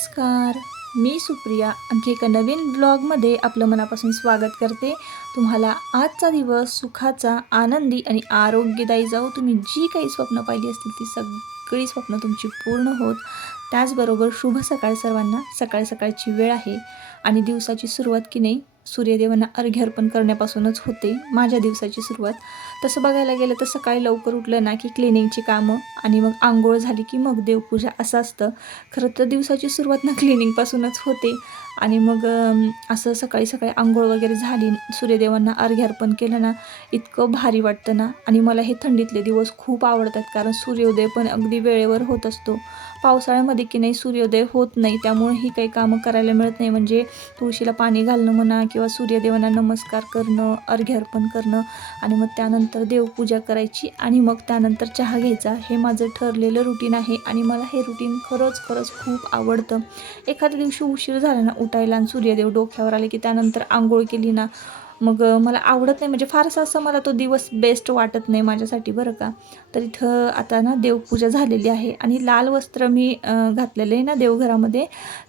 नमस्कार, मी सुप्रिया आणखी एका नवीन ब्लॉगमध्ये आपलं मनापासून स्वागत करते. तुम्हाला आजचा दिवस सुखाचा, आनंदी आणि आरोग्यदायी जाओ. तुम्ही जी काही स्वप्न पाहिली असतील ती सगळी स्वप्न तुमची पूर्ण होत. त्याचबरोबर शुभ सकाळ सर्वांना. सकाळ सकाळची वेळ आहे आणि दिवसाची सुरुवात की नाही सूर्यदेवांना अर्घ्य अर्पण करण्यापासूनच होते माझ्या दिवसाची सुरुवात. तसं बघायला गेलं तर सकाळी लवकर उठलं ना की क्लिनिंगची कामं आणि मग आंघोळ झाली की मग देवपूजा असं असतं. खरं तर दिवसाची सुरुवात ना क्लिनिंगपासूनच होते आणि मग असं सकाळी सकाळी आंघोळ वगैरे झाली, सूर्यदेवांना अर्घ्य अर्पण केलं ना, इतकं भारी वाटतं ना. आणि मला हे थंडीतले दिवस खूप आवडतात कारण सूर्योदय पण अगदी वेळेवर होत असतो. पावसाळ्यामध्ये की नाही सूर्योदय होत नाही, त्यामुळे ही काही कामं करायला मिळत नाही. म्हणजे तुळशीला पाणी घालणं म्हणा किंवा सूर्यदेवांना नमस्कार करणं, अर्घ्य अर्पण करणं आणि मग त्यानंतर देवपूजा करायची आणि मग त्यानंतर चहा घ्यायचा. हे माझं ठरलेलं रुटीन आहे आणि मला हे रुटीन खरंच खूप आवडतं. एखाद्या दिवशी उशीर झाला ना उठायला आणि सूर्यदेव डोक्यावर आले की त्यानंतर आंघोळ केली ना, मग मला आवडत नाही. म्हणजे फारसा असं मला तो दिवस बेस्ट वाटत नाही माझ्यासाठी बरं का. तर इथं आता ना देवपूजा झालेली आहे आणि लाल वस्त्र मी घातलेलं आहे ना देवघरामध्ये.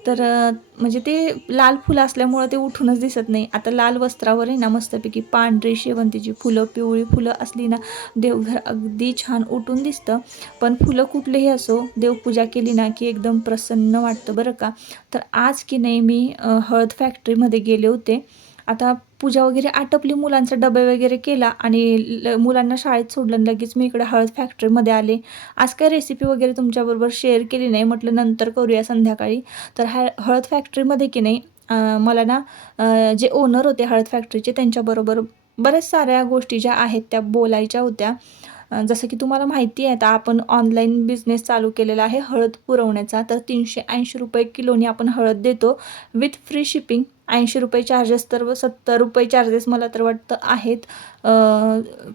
तर म्हणजे ते लाल फुलं असल्यामुळं ते उठूनच दिसत नाही. आता लाल वस्त्रावर आहे ना मस्तपैकी पांढरी शेवंतीची फुलं, पिवळी फुलं असली ना, देवघर अगदी छान उठून दिसतं. पण फुलं कुठलेही असो, देवपूजा केली ना की एकदम प्रसन्न वाटतं बरं का. तर आज की नाही मी हळद फॅक्टरीमध्ये गेले होते. आता पूजा वगैरे आटपली, मुलांचा डबे वगैरे केला आणि मुलांना शाळेत सोडलं, लगेच मी इकडे हळद फॅक्टरीमध्ये आले. आज काय रेसिपी वगैरे तुमच्याबरोबर शेअर केली नाही, म्हटलं नंतर करूया संध्याकाळी. तर हळद फॅक्टरीमध्ये की नाही मला ना जे ओनर होते हळद फॅक्टरीचे त्यांच्याबरोबर बऱ्याच साऱ्या गोष्टी ज्या आहेत त्या बोलायच्या होत्या. जसं की तुम्हाला माहिती आहे आता आपण ऑनलाईन बिझनेस चालू केलेला आहे हळद पुरवण्याचा. तर 380 रुपये किलोनी आपण हळद देतो विथ फ्री शिपिंग. 80 रुपये चार्जेस तर 70 रुपये चार्जेस मला तर वाटतं आहेत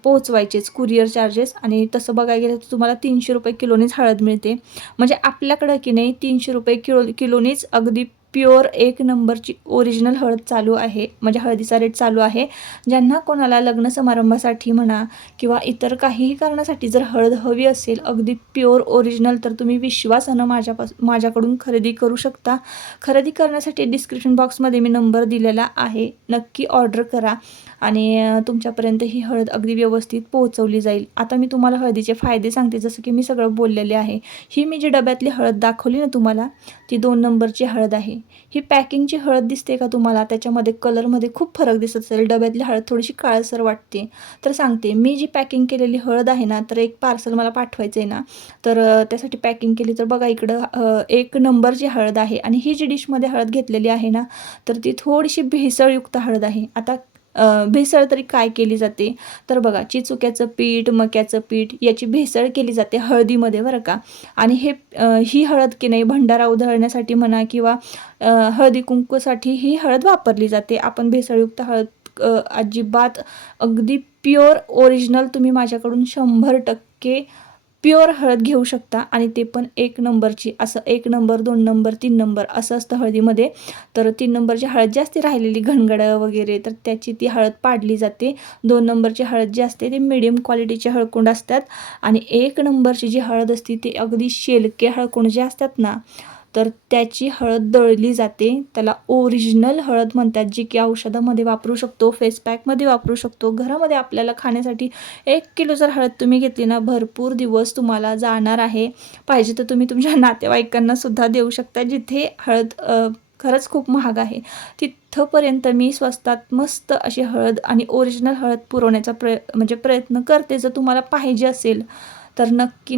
पोहोचवायचेच कुरिअर चार्जेस. आणि तसं बघायला गेलं तर तुम्हाला 300 रुपये किलोनीच हळद मिळते. म्हणजे आपल्याकडं की नाही 300 रुपये किलोनीच अगदी प्युअर एक नंबरची ओरिजिनल हळद चालू आहे. म्हणजे हळदीचा रेट चालू आहे. ज्यांना कोणाला लग्न समारंभासाठी म्हणा किंवा इतर काहीही कारणासाठी जर हळद हवी असेल अगदी प्युअर ओरिजिनल, तर तुम्ही विश्वासानं माझ्याकडून खरेदी करू शकता. खरेदी करण्यासाठी डिस्क्रिप्शन बॉक्समध्ये मी नंबर दिलेला आहे, नक्की ऑर्डर करा आणि तुमच्यापर्यंत ही हळद अगदी व्यवस्थित पोहोचवली जाईल. आता मी तुम्हाला हळदीचे फायदे सांगते, जसं की मी सगळं बोललेले आहे. ही मी जी डब्यातली हळद दाखवली ना तुम्हाला, ती 2 नंबरची हळद आहे. ही पॅकिंगची हळद दिसते का तुम्हाला? त्याच्यामध्ये कलरमध्ये खूप फरक दिसत असेल. डब्यातली हळद थोडीशी काळसर वाटते. तर सांगते, मी जी पॅकिंग केलेली हळद आहे ना, तर एक पार्सल मला पाठवायचं आहे ना, तर त्यासाठी पॅकिंग केली. तर बघा इकडं 1 नंबरची हळद आहे आणि ही जी डिशमध्ये हळद घेतलेली आहे ना, तर ती थोडीशी भेसळयुक्त हळद आहे. आता भेसळ तरी काय केली जाते, तर बघा चिचुक्याचं पीठ, मक्याचं पीठ याची भेसळ केली जाते हळदीमध्ये बरं का. आणि ही हळद की नाही भंडारा उधळण्यासाठी म्हणा किंवा हळदी कुंकूसाठी ही हळद वापरली जाते. आपण भेसळयुक्त हळद अजिबात अगदी प्युअर ओरिजिनल तुम्ही माझ्याकडून 100% प्युअर हळद घेऊ शकता आणि ते पण 1 नंबरची. असं 1 नंबर, 2 नंबर, 3 नंबर असं असतं हळदीमध्ये. तर 3 नंबरची हळद जी असते राहिलेली घनगडं वगैरे, तर त्याची ती हळद पाडली जाते. 2 नंबरची हळद जी असते ती मिडियम क्वालिटीचे हळकुंड असतात आणि 1 नंबरची जी हळद असते ती अगदी शेलके हळकुंड जे असतात ना, तर त्याची हळद दळली जाते. त्याला ओरिजिनल हळद म्हणतात, जी की औषधामध्ये वापरू शकतो, फेस पॅकमध्ये वापरू शकतो. घरामध्ये आपल्याला खाण्यासाठी 1 किलो जर हळद तुम्ही घेतली ना, भरपूर दिवस तुम्हाला जाणार आहे. पाहिजे तर तुम्ही तुमच्या नातेवाईकांना सुद्धा देऊ शकता. जिथे हळद खरंच खूप महाग आहे तिथंपर्यंत मी स्वस्तात मस्त अशी हळद आणि ओरिजिनल हळद पुरवण्याचा म्हणजे प्रयत्न करते. जर तुम्हाला पाहिजे असेल तर नक्की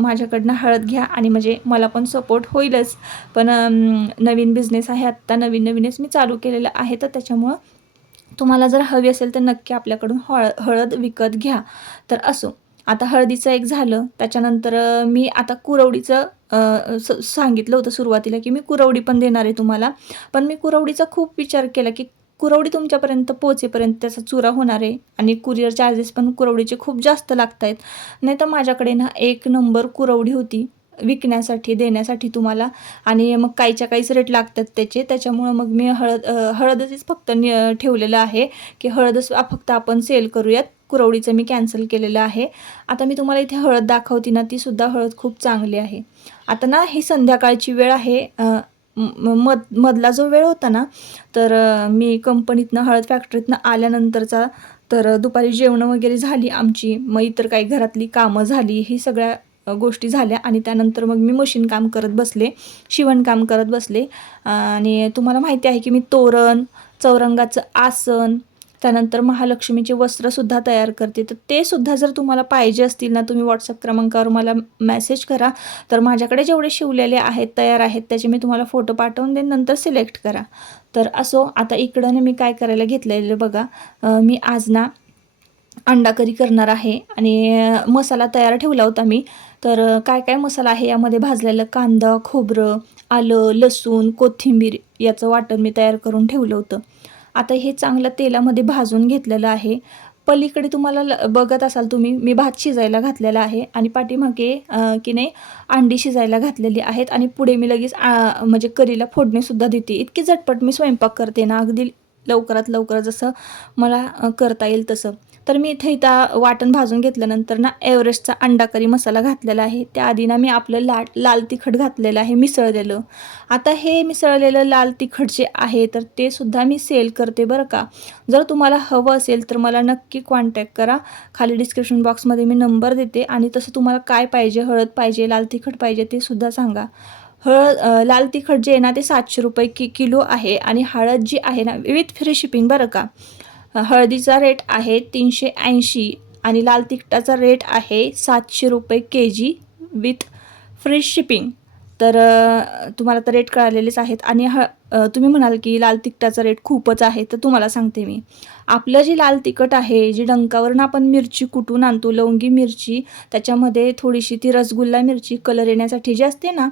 माझ्याकडनं हळद घ्या आणि म्हणजे मला पण सपोर्ट होईलच. पण नवीन बिझनेस आहे, आत्ता नवीनच मी चालू केलेलं आहे, तर त्याच्यामुळं तुम्हाला जर हवी असेल तर नक्की आपल्याकडून हळद विकत घ्या. तर असो, आता हळदीचं एक झालं. त्याच्यानंतर मी आता कुरवडीचं सांगितलं होतं सुरुवातीला की मी कुरवडी पण देणार आहे तुम्हाला. पण मी कुरवडीचा खूप विचार केला की कुरवडी तुमच्यापर्यंत पोहोचेपर्यंत त्याचा चुरा होणार आहे आणि कुरिअर चार्जेस पण कुरवडीचे खूप जास्त लागत आहेत. नाही तर माझ्याकडे ना 1 नंबर कुरवडी होती. विकण्यासाठी देण्यासाठी तुम्हाला, आणि मग काहीच्या काहीच रेट लागतात त्याच्यामुळं मग मी हळदच फक्त ठेवलेलं आहे की हळदच फक्त आपण सेल करूयात. कुरवडीचं मी कॅन्सल केलेलं आहे. आता मी तुम्हाला इथे हळद दाखवते ना, ती सुद्धा हळद खूप चांगली आहे. आता ना ही संध्याकाळची वेळ आहे. मधला जो वेळ होता ना, तर मी कंपनीतनं हळद फॅक्टरीतनं आल्यानंतरचा, तर दुपारी जेवणं वगैरे झाली आमची, मग इतर काही घरातली कामं झाली, ही सगळ्या गोष्टी झाल्या आणि त्यानंतर मग मी मशीन काम करत बसले, शिवणकाम करत बसले. आणि तुम्हाला माहिती आहे की मी तोरण, चौरंगाचं आसन, त्यानंतर महालक्ष्मीचे वस्त्रसुद्धा तयार करते. तर ते सुद्धा जर तुम्हाला पाहिजे असतील ना, तुम्ही व्हॉट्सअप क्रमांकावर मला मेसेज करा. तर माझ्याकडे जेवढे शिवलेले आहेत, तयार आहेत, त्याचे मी तुम्हाला फोटो पाठवून देईन, नंतर सिलेक्ट करा. तर असो, आता इकडं मी काय करायला घेतलेलं बघा. मी आज ना अंडा करी करणार आहे आणि मसाला तयार ठेवला होता मी. तर काय काय मसाला आहे यामध्ये, भाजलेलं कांदा, खोबरं, आलं, लसूण, कोथिंबीर याचं वाटण मी तयार करून ठेवलं होतं. आता हे चांगलं तेलामध्ये भाजून घेतलेलं आहे. पलीकडे तुम्हाला बघत असाल तुम्ही, मी भात शिजायला घातलेला आहे आणि पाठीमागे की नाही अंडी शिजायला घातलेली आहेत. आणि पुढे मी लगेच म्हणजे करीला फोडणीसुद्धा देते. इतकी झटपट मी स्वयंपाक करते ना, अगदी लवकरात लवकर जसं मला करता येईल तसं. तर मी इथं वाटण भाजून घेतल्यानंतर ना एव्हरेस्टचा अंडा करी मसाला घातलेला आहे. त्याआधी ना मी आपलं लाल तिखट घातलेलं आहे मिसळलेलं. आता हे मिसळलेलं लाल तिखट जे आहे तर ते सुद्धा मी सेल करते बरं का. जर तुम्हाला हवं असेल तर मला नक्की कॉन्टॅक्ट करा. खाली डिस्क्रिप्शन बॉक्समध्ये मी नंबर देते. आणि तसं तुम्हाला काय पाहिजे, हळद पाहिजे, लाल तिखट पाहिजे, ते सुद्धा सांगा. लाल तिखट जे आहे ना ते 700 रुपये किलो आहे. आणि हळद जी आहे ना विथ फ्री शिपिंग बरं का. हळदीचा रेट आहे 380 आणि लाल तिखटाचा रेट आहे 700 रुपये kg विथ फ्री शिपिंग. तर तुम्हाला तर रेट कळालेलेच आहेत. आणि तुम्ही म्हणाल की लाल तिखटाचा रेट खूपच आहे, तर तुम्हाला सांगते मी. आपलं जे लाल तिखट आहे, जी डंकावरून आपण मिरची कुटून आणतो, लवंगी मिरची, त्याच्यामध्ये थोडीशी ती रसगुल्ला मिरची कलर येण्यासाठी जी असते ना,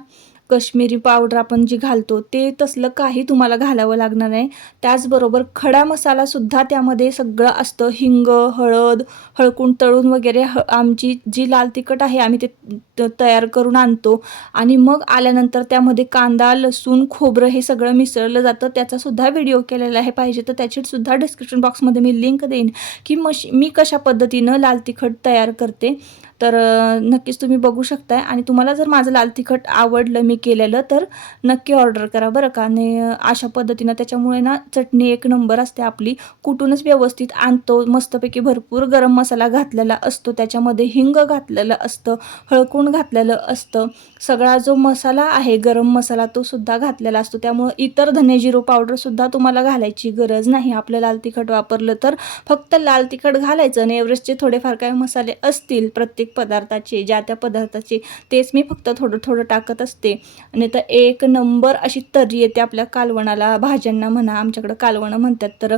कश्मीरी पावडर आपण जी घालतो, ते तसलं काही तुम्हाला घालावं लागणार नाही. त्याचबरोबर खडा मसालासुद्धा त्यामध्ये सगळं असतं. हिंग, हळद, हळकून तळून वगैरे आमची जी लाल तिखट आहे आम्ही ते तयार करून आणतो. आणि मग आल्यानंतर त्यामध्ये कांदा, लसूण, खोबरं हे सगळं मिसळलं जातं. त्याचासुद्धा व्हिडिओ केलेला आहे, पाहिजे तर त्याचीसुद्धा डिस्क्रिप्शन बॉक्समध्ये मी लिंक देईन की मी कशा पद्धतीनं लाल तिखट तयार करते. तर नक्कीच तुम्ही बघू शकताय. आणि तुम्हाला जर माझं लाल तिखट आवडलं मी केलेलं तर नक्की ऑर्डर करा बरं का. आणि अशा पद्धतीनं त्याच्यामुळे ना चटणी एक नंबर असते आपली. कुठूनच व्यवस्थित आणतो, मस्तपैकी भरपूर गरम मसाला घातलेला असतो, त्याच्यामध्ये हिंग घातलेलं असतं, हळकुंड घातलेलं असतं. सगळा जो मसाला आहे गरम मसाला तो सुद्धा घातलेला असतो. त्यामुळं इतर धने जिरू पावडरसुद्धा तुम्हाला घालायची गरज नाही. आपलं लाल तिखट वापरलं तर फक्त लाल तिखट घालायचं. आणि एव्हरेस्टचे थोडेफार काही मसाले असतील प्रत्येक पदार्थाचे, ज्या त्या पदार्थाचे, तेच मी फक्त थोडं थोडं टाकत असते. आणि तर एक नंबर अशी तर्री येते आपल्या कालवणाला, भाज्यांना म्हणा, आमच्याकडं कालवणं म्हणतात, तर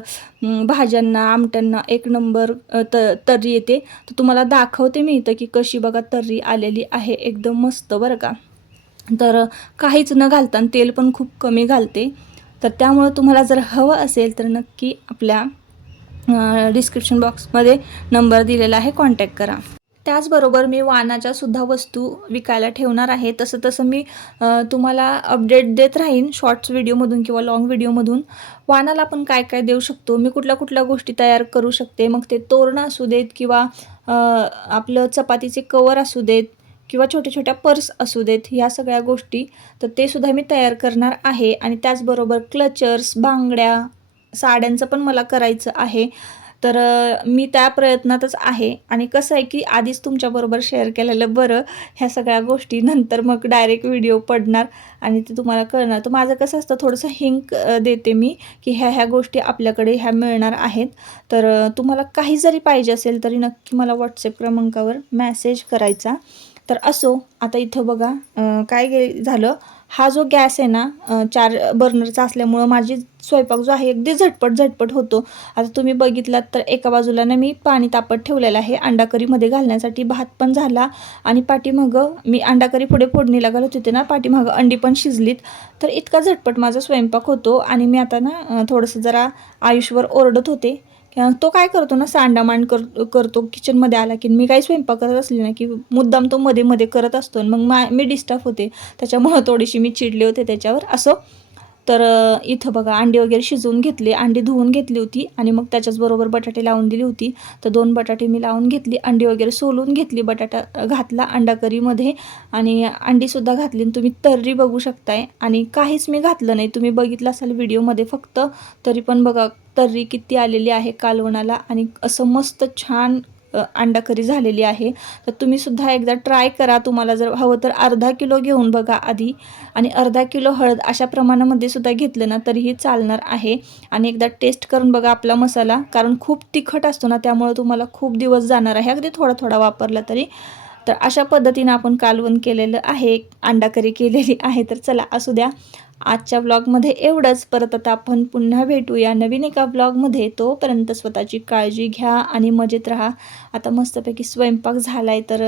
भाज्यांना, आमट्यांना एक नंबर तर्री येते. तर तुम्हाला दाखवते मी इथं की कशी बघा तर्री आलेली आहे, एकदम मस्त बरं का. तर काहीच न घालता, तेल पण खूप कमी घालते. तर त्यामुळं तुम्हाला जर हवं असेल तर नक्की आपल्या डिस्क्रिप्शन बॉक्समध्ये नंबर दिलेला आहे, कॉन्टॅक्ट करा. त्याचबरोबर मी वाणाच्या सुद्धा वस्तू विकायला ठेवणार आहे. तसं मी तुम्हाला अपडेट देत राहीन शॉर्ट्स व्हिडिओमधून किंवा लाँग व्हिडिओमधून. वाणाला आपण काय काय देऊ शकतो, मी कुठल्या गोष्टी तयार करू शकते, मग ते तोरणं असू देत किंवा आपलं चपातीचे कवर असू देत किंवा छोट्या छोट्या पर्स असू देत, ह्या सगळ्या गोष्टी तर ते सुद्धा मी तयार करणार आहे. आणि त्याचबरोबर क्लचर्स, बांगड्या, साड्यांचं पण मला करायचं आहे. तर मी त्या प्रयत्नातच आहे. आणि कसं आहे की आधीच तुमच्याबरोबर शेअर केलेलं बरं ह्या सगळ्या गोष्टी, नंतर मग डायरेक्ट व्हिडिओ पडणार आणि ते तुम्हाला कळणार. तर माझं कसं असतं, थोडंसं हिंक देते मी की ह्या गोष्टी आपल्याकडे ह्या मिळणार आहेत. तर तुम्हाला काही जरी पाहिजे असेल तरी नक्की मला व्हॉट्सअप क्रमांकावर मेसेज करायचा. तर असो, आता इथं बघा काय झालं, हा जो गॅस आहे ना 4 बर्नरचा असल्यामुळं माझी स्वयंपाक जो आहे अगदी झटपट होतो. आता तुम्ही बघितलात तर एका बाजूला ना मी पाणी तापत ठेवलेलं आहे अंडा करीमध्ये घालण्यासाठी. भात पण झाला आणि पाठीमागं मी अंडा करी पुढे फोडणीला घालत होते ना, पाठीमागं अंडी पण शिजलीत. तर इतका झटपट माझा स्वयंपाक होतो. आणि मी आता ना थोडंसं जरा आयुषवर ओरडत होते तो काय करतो ना, सांडामांड करतो किचनमध्ये आला की. मी काही स्वयंपाक करत असले ना की मुद्दाम तो मध्ये मध्ये करत असतो आणि मग मी डिस्टर्ब होते, त्याच्यामुळं थोडीशी मी चिडले होते त्याच्यावर. असं तर इथं बघा अंडी वगैरे शिजवून घेतले, अंडी धुवून घेतली होती आणि मग त्याच्याचबरोबर बटाटे लावून दिली होती. तर 2 बटाटे मी लावून घेतली, अंडी वगैरे सोलून घेतली, बटाटा घातला अंडा करीमध्ये आणि अंडीसुद्धा घातली. तुम्ही तर्री बघू शकताय आणि काहीच मी घातलं नाही, तुम्ही बघितलं असाल व्हिडिओमध्ये फक्त. तरी पण बघा तर्री किती आलेली आहे कालवणाला आणि असं मस्त छान अंडा करी झालेली आहे. तर तुम्हीसुद्धा एकदा ट्राय करा. तुम्हाला जर हवं तर अर्धा किलो घेऊन बघा आधी आणि अर्धा किलो हळद अशा प्रमाणामध्ये सुद्धा घेतलं ना तरीही चालणार आहे. आणि एकदा टेस्ट करून बघा आपला मसाला, कारण खूप तिखट असतो ना, त्यामुळे तुम्हाला खूप दिवस जाणार आहे अगदी थोडा थोडा वापरला तरी. तर अशा पद्धतीने आपण कालवण केलेलं आहे, अंडा करी केलेली आहे. तर चला असू द्या, आजच्या व्लॉगमध्ये एवढंच. परत आता आपण पुन्हा भेटूया नवीन एका व्लॉगमध्ये. तोपर्यंत स्वतःची काळजी घ्या आणि मजेत राहा. आता मस्तपैकी स्वयंपाक झाला आहे, तर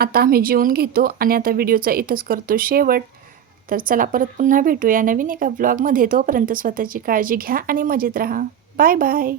आता आम्ही जेवून घेतो आणि आता व्हिडिओचा इथंच करतो शेवट. तर चला परत पुन्हा भेटूया नवीन एका व्लॉगमध्ये. तोपर्यंत स्वतःची काळजी घ्या आणि मजेत राहा. Bye bye.